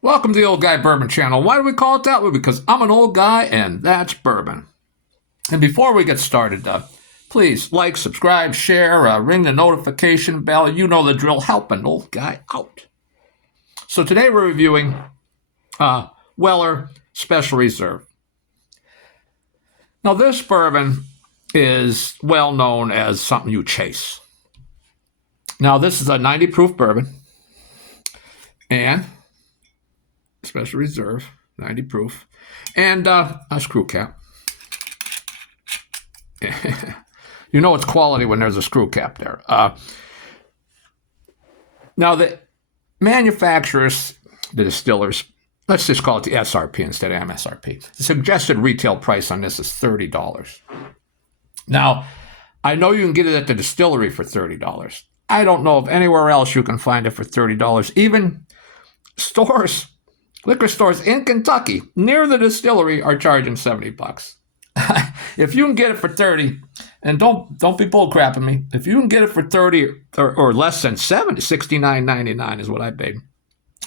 Welcome to the Old Guy Bourbon Channel. Why do we call it that? Well, because I'm an old guy and that's bourbon. And before we get started, please like, subscribe, share, ring the notification bell. You know the drill. Help an old guy out. So today we're reviewing Weller Special Reserve. Now this bourbon is well known as something you chase. Now this is a 90 proof bourbon and Special Reserve, 90 proof, and a screw cap. You know it's quality when there's a screw cap there. Now the manufacturers, the distillers, let's just call it the SRP instead of MSRP. The suggested retail price on this is $30. Now, I know you can get it at the distillery for $30. I don't know of anywhere else you can find it for $30. Even stores, liquor stores in Kentucky near the distillery are charging $70. If you can get it for 30, and don't be bullcrapping me, if you can get it for 30 or less than 70, $69.99 is what I paid,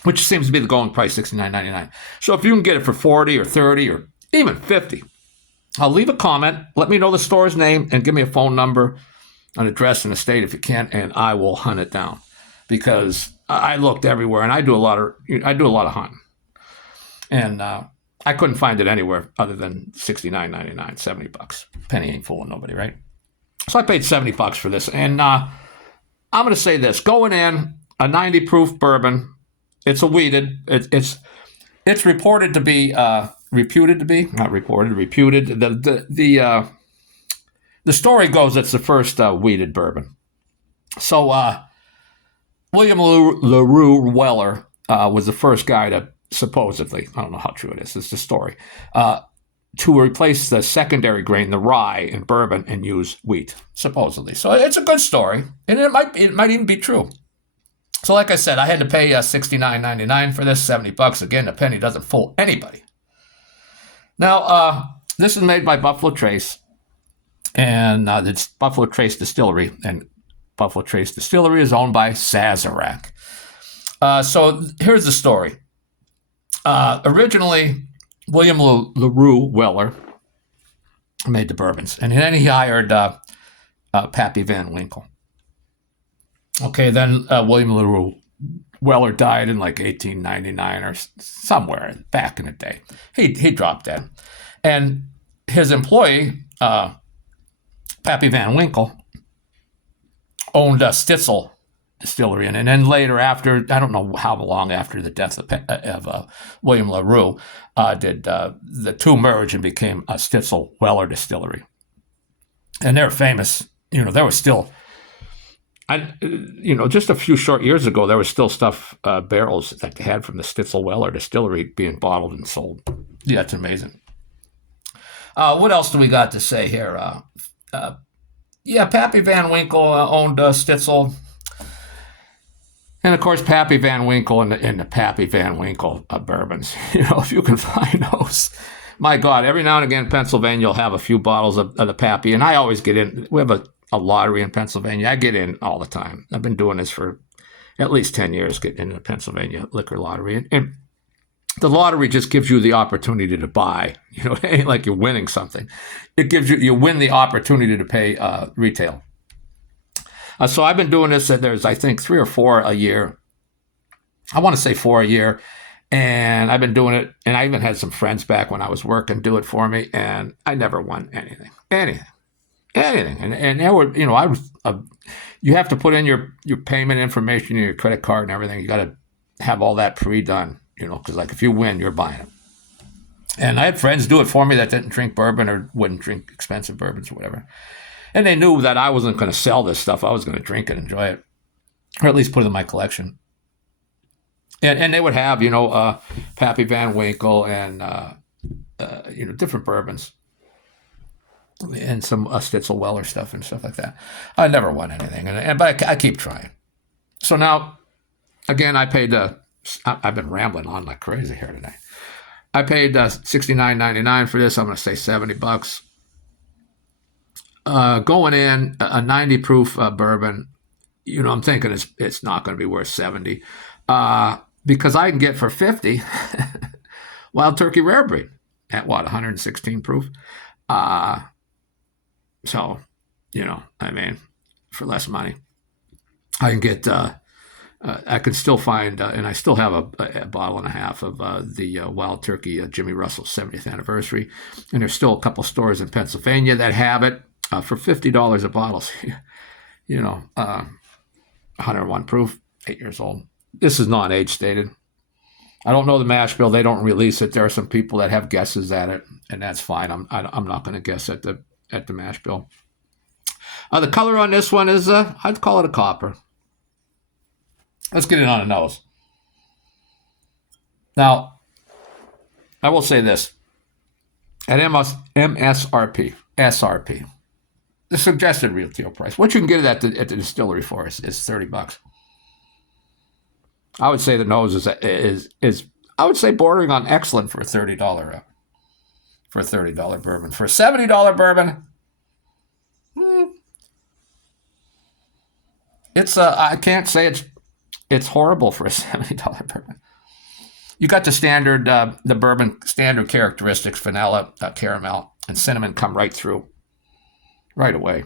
which seems to be the going price, $69.99. So if you can get it for 40 or 30 or even 50, I'll leave a comment, let me know the store's name, and give me a phone number, an address, and a state if you can, and I will hunt it down. Because I looked everywhere, and I do a lot of hunting, and I couldn't find it anywhere other than $69.99, $70. Penny ain't fooling nobody, right? So I paid $70 for this, and I'm going to say this: going in, a 90 proof bourbon. It's a wheated. It's reported to be reputed to be not reported, reputed. The story goes it's the first wheated bourbon. So William LaRue Weller was the first guy to supposedly, I don't know how true it is, it's the story, to replace the secondary grain, the rye, in bourbon and use wheat, supposedly. So it's a good story, and it might even be true. So like I said, I had to pay $69.99 for this, $70. Again, a penny doesn't fool anybody. Now, this is made by Buffalo Trace, and it's Buffalo Trace Distillery, and Buffalo Trace Distillery is owned by Sazerac. So here's the story. Originally, William LaRue Weller made the bourbons, and then he hired Pappy Van Winkle. Okay, then William LaRue Weller died in like 1899 or somewhere back in the day. He dropped dead. And his employee, Pappy Van Winkle, owned Stitzel Distillery. And then later, after, I don't know how long after the death of William LaRue, did the two merge and became a Stitzel Weller Distillery. And they're famous. You know, there was still... just a few short years ago, there was still stuff, barrels that they had from the Stitzel Weller Distillery being bottled and sold. Yeah, it's amazing. What else do we got to say here? Pappy Van Winkle owned Stitzel. And, of course, Pappy Van Winkle and the Pappy Van Winkle bourbons. If you can find those. My God, every now and again in Pennsylvania, you'll have a few bottles of the Pappy. And I always get in. We have a lottery in Pennsylvania. I get in all the time. I've been doing this for at least 10 years, getting into the Pennsylvania liquor lottery. And the lottery just gives you the opportunity to buy. It ain't like you're winning something. It gives you win the opportunity to pay retail. So I've been doing this. There's, I think, 3 or 4 a year. I want to say 4 a year. And I've been doing it. And I even had some friends back when I was working do it for me. And I never won anything. And there were, I was, you have to put in your payment information, your credit card and everything. You got to have all that pre-done, because like if you win, you're buying it. And I had friends do it for me that didn't drink bourbon or wouldn't drink expensive bourbons or whatever. And they knew that I wasn't going to sell this stuff. I was going to drink it, enjoy it, or at least put it in my collection. And they would have, Pappy Van Winkle and, different bourbons. And some Stitzel Weller stuff and stuff like that. I never won anything, but I keep trying. So now, again, I paid. I've been rambling on like crazy here today. I paid $69.99 for this. I'm going to say $70. Going in a 90 proof bourbon. I'm thinking it's not going to be worth $70. because I can get for 50 Wild Turkey Rare Breed at what, 116 proof. So, I mean, for less money, I can get. I can still find, and I still have a bottle and a half of the Wild Turkey Jimmy Russell 70th anniversary, and there's still a couple stores in Pennsylvania that have it for $50 a bottle. 101 proof, 8 years old. This is not age stated. I don't know the mash bill. They don't release it. There are some people that have guesses at it, and that's fine. I'm not going to guess at the mash bill. The color on this one is I'd call it a copper. Let's get it on the nose. Now, I will say this: at MSRP, SRP, the suggested retail price, what you can get it at the distillery for is $30. I would say the nose is I would say bordering on excellent for a $30 bourbon. For a $70 bourbon, it's I can't say it's horrible for a $70 bourbon. You got the standard the bourbon standard characteristics: vanilla, caramel, and cinnamon come right through, right away.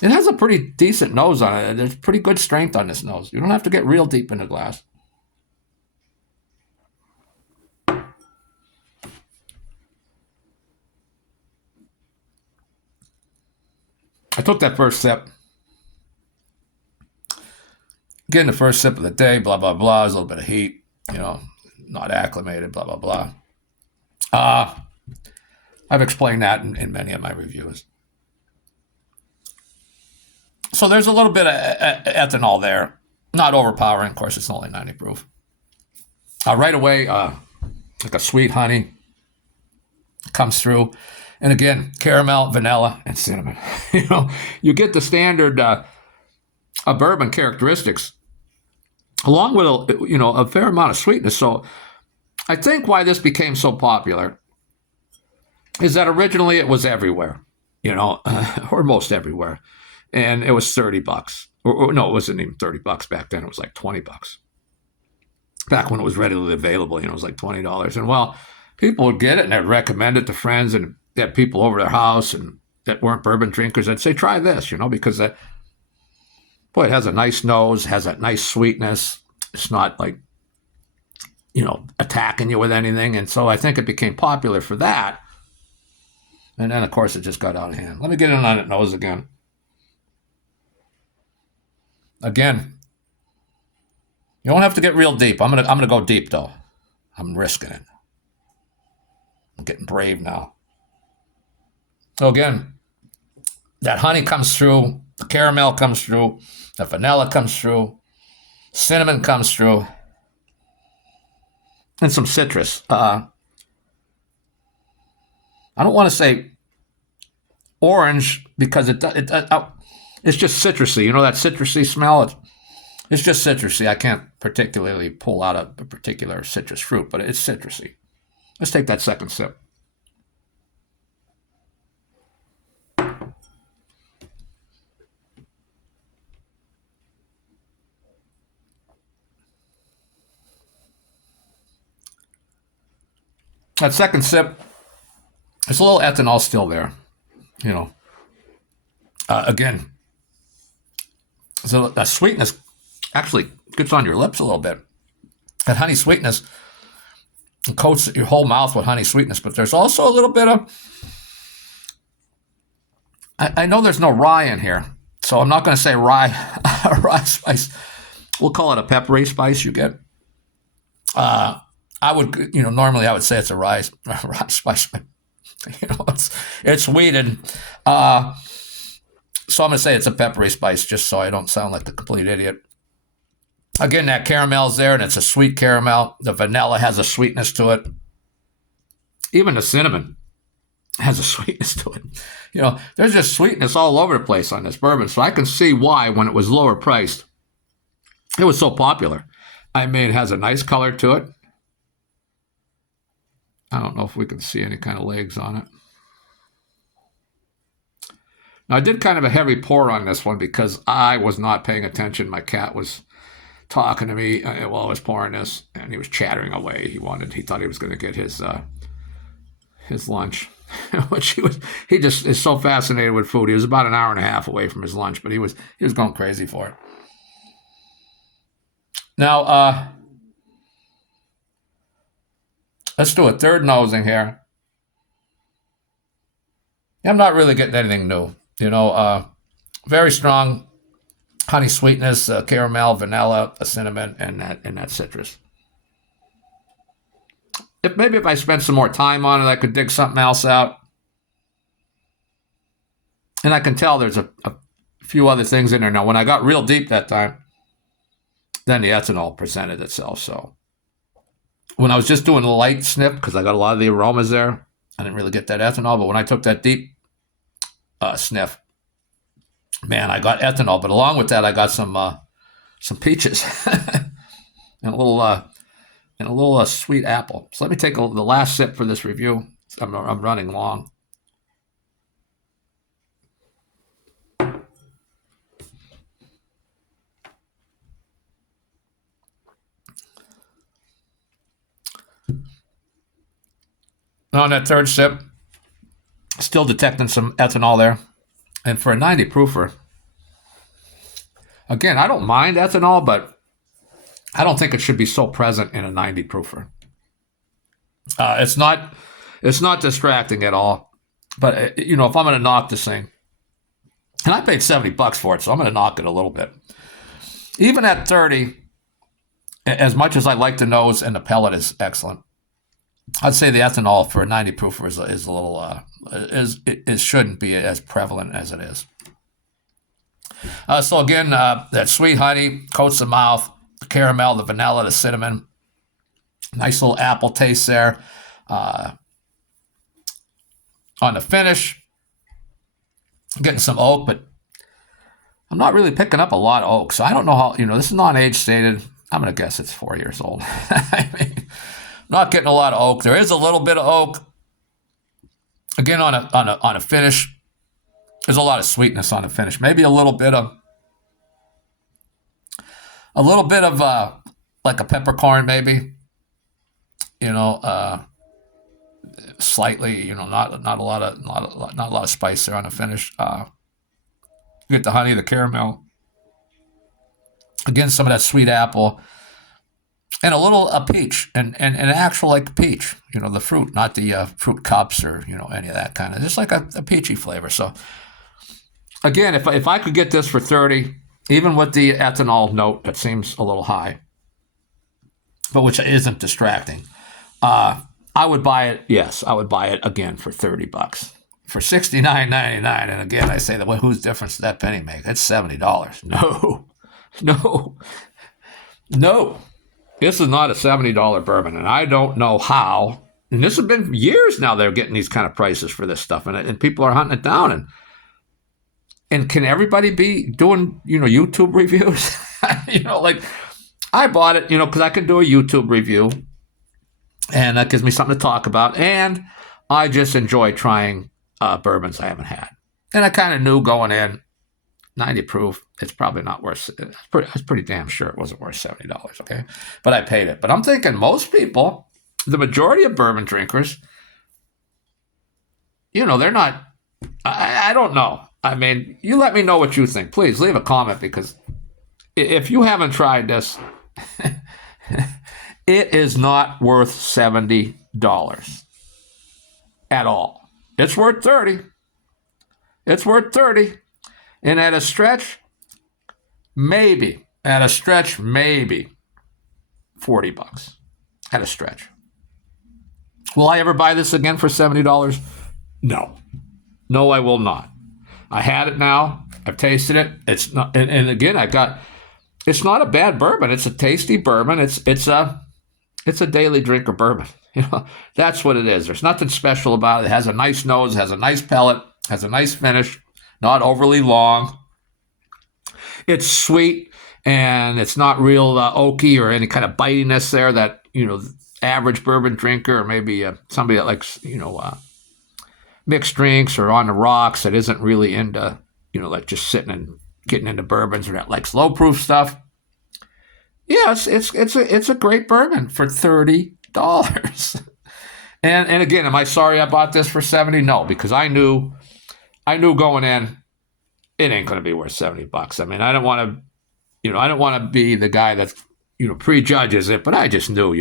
It has a pretty decent nose on it. There's pretty good strength on this nose. You don't have to get real deep in the glass. I took that first sip. Getting the first sip of the day, blah, blah, blah. There's a little bit of heat, not acclimated, blah, blah, blah. I've explained that in many of my reviews. So there's a little bit of ethanol there. Not overpowering. Of course, it's only 90 proof. Right away, like a sweet honey comes through. And again, caramel, vanilla, and cinnamon. You get the standard bourbon characteristics along with a fair amount of sweetness. So I think why this became so popular is that originally it was everywhere, or most everywhere. And it was $30. Or no, it wasn't even $30 back then. It was like $20. Back when it was readily available, it was like $20. And well, people would get it and they'd recommend it to friends, and they had people over their house and that weren't bourbon drinkers. I'd say, try this, because it has a nice nose, has that nice sweetness. It's not like, attacking you with anything. And so I think it became popular for that. And then, of course, it just got out of hand. Let me get in on that nose again. Again, you don't have to get real deep. I'm gonna go deep though. I'm risking it. I'm getting brave now. So again, that honey comes through, the caramel comes through, the vanilla comes through, cinnamon comes through, and some citrus. I don't want to say orange because it's just citrusy. That citrusy smell? It's just citrusy. I can't particularly pull out a particular citrus fruit, but it's citrusy. Let's take that second sip. That second sip, there's a little ethanol still there. Again, so that sweetness actually gets on your lips a little bit. That honey sweetness coats your whole mouth with honey sweetness, but there's also a little bit of, I know there's no rye in here, so I'm not going to say rye spice. We'll call it a peppery spice you get. I would, normally I would say it's a rye spice, but, it's weeded. So I'm going to say it's a peppery spice just so I don't sound like a complete idiot. Again, that caramel's there, and it's a sweet caramel. The vanilla has a sweetness to it. Even the cinnamon has a sweetness to it. There's just sweetness all over the place on this bourbon. So I can see why, when it was lower priced, it was so popular. I mean, it has a nice color to it. I don't know if we can see any kind of legs on it. Now, I did kind of a heavy pour on this one because I was not paying attention. My cat was talking to me while I was pouring this, and he was chattering away. He thought he was going to get his lunch, which he just is so fascinated with food. He was about an hour and a half away from his lunch, but he was going crazy for it. Now, let's do a third nosing here. I'm not really getting anything new. Very strong honey sweetness, caramel, vanilla, cinnamon, and that citrus. If I spent some more time on it, I could dig something else out. And I can tell there's a few other things in there. Now, when I got real deep that time, then the ethanol presented itself. So when I was just doing a light sniff, because I got a lot of the aromas there, I didn't really get that ethanol. But when I took that deep sniff, man, I got ethanol. But along with that, I got some peaches and a little sweet apple. So let me take the last sip for this review. I'm running long. On that third sip, still detecting some ethanol there. And for a 90 proofer, again, I don't mind ethanol, but I don't think it should be so present in a 90 proofer. It's not distracting at all. But if I'm going to knock this thing, and I paid $70 for it, so I'm going to knock it a little bit. Even at 30, as much as I like the nose and the pellet is excellent, I'd say the ethanol for a 90 proofer is a little it shouldn't be as prevalent as it is. So again, that sweet honey coats the mouth, the caramel, the vanilla, the cinnamon, nice little apple taste there. On the finish, I'm getting some oak, but I'm not really picking up a lot of oak. So I don't know how. This is non-age stated. I'm gonna guess it's 4 years old. I mean, not getting a lot of oak. There is a little bit of oak. Again, on a finish, there's a lot of sweetness on the finish. Maybe a little bit of like a peppercorn, maybe. Slightly. Not a lot of spice there on the finish. You get the honey, the caramel. Again, some of that sweet apple. And a little peach, and an actual like peach, the fruit, not the fruit cups or any of that kind of, just like a peachy flavor. So again, if I could get this for 30, even with the ethanol note that seems a little high, but which isn't distracting, I would buy it. Yes, I would buy it again for $30. For $69.99, and again, I say that whose difference does that penny make? It's $70. No. This is not a $70 bourbon, and I don't know how. And this has been years now they're getting these kind of prices for this stuff, and people are hunting it down. And can everybody be doing, YouTube reviews? Like I bought it, because I can do a YouTube review, and that gives me something to talk about. And I just enjoy trying bourbons I haven't had. And I kind of knew going in, 90 proof, it's probably not worth it. I was pretty damn sure it wasn't worth $70, okay? But I paid it. But I'm thinking most people, the majority of bourbon drinkers, they're not, I don't know. I mean, you let me know what you think. Please leave a comment, because if you haven't tried this, it is not worth $70 at all. It's worth $30. It's worth $30. And at a stretch, maybe $40. At a stretch. Will I ever buy this again for $70? No, I will not. I had it now. I've tasted it. It's not, and again, it's not a bad bourbon. It's a tasty bourbon. It's a daily drinker bourbon. That's what it is. There's nothing special about it. It has a nice nose, has a nice pellet, has a nice finish. Not overly long. It's sweet, and it's not real oaky or any kind of bitiness there that, average bourbon drinker, or maybe somebody that likes, mixed drinks or on the rocks that isn't really into, like just sitting and getting into bourbons, or that likes low proof stuff. Yeah, it's a great bourbon for $30. And again, am I sorry I bought this for 70? No, because I knew going in it ain't going to be worth $70. I mean, I don't want to, I don't want to be the guy that's, prejudges it, but I just knew,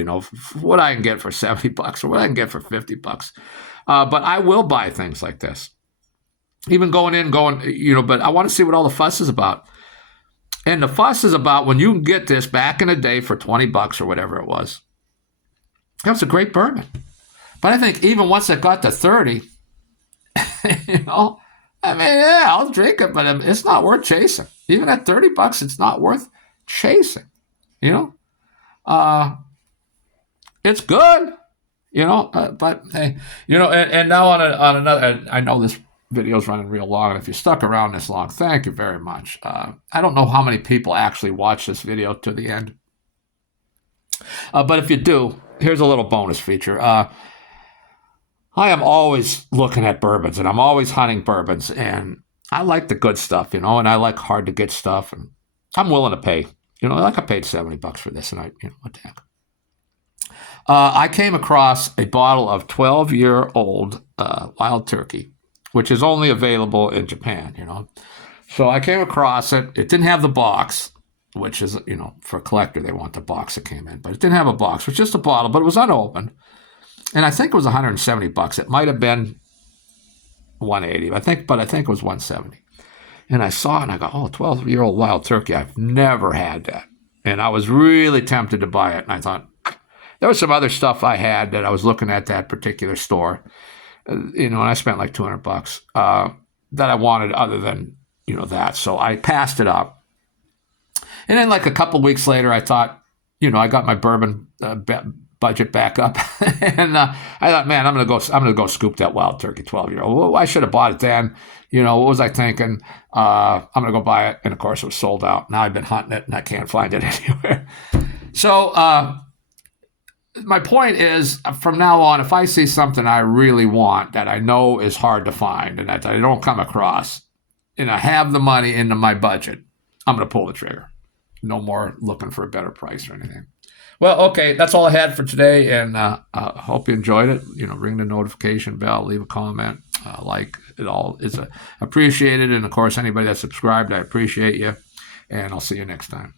what I can get for $70 or what I can get for $50. But I will buy things like this. Even but I want to see what all the fuss is about. And the fuss is about when you can get this back in the day for $20 or whatever it was. That was a great bourbon. But I think even once it got to 30, I mean, yeah, I'll drink it, but it's not worth chasing. Even at $30, it's not worth chasing. It's good, but hey, and now on another, I know this video's running real long, and if you stuck around this long, thank you very much. I don't know how many people actually watch this video to the end, but if you do, here's a little bonus feature. I am always looking at bourbons, and I'm always hunting bourbons, and I like the good stuff, and I like hard to get stuff, and I'm willing to pay. Like I paid $70 for this, and what the heck. I came across a bottle of 12-year-old Wild Turkey, which is only available in Japan, So I came across it. It didn't have the box, which is, for a collector, they want the box that came in. But it didn't have a box. It was just a bottle, but it was unopened. And I think it was $170. It might have been $180. But I think it was $170. And I saw it, and I go, 12-year-old Wild Turkey. I've never had that. And I was really tempted to buy it. And I thought, there was some other stuff I had that I was looking at that particular store, and I spent like $200 that I wanted other than, that. So I passed it up. And then like a couple weeks later, I thought, I got my bourbon budget back up, and I thought, man, I'm gonna go scoop that Wild Turkey 12-year-old. Well, I should have bought it then. What was I thinking? I'm gonna go buy it, and of course it was sold out. Now I've been hunting it, and I can't find it anywhere. So my point is, from now on, if I see something I really want that I know is hard to find and that I don't come across, and I have the money into my budget, I'm gonna pull the trigger. No more looking for a better price or anything. Well, okay, that's all I had for today, and I hope you enjoyed it. Ring the notification bell, leave a comment, like it all is appreciated. And, of course, anybody that's subscribed, I appreciate you, and I'll see you next time.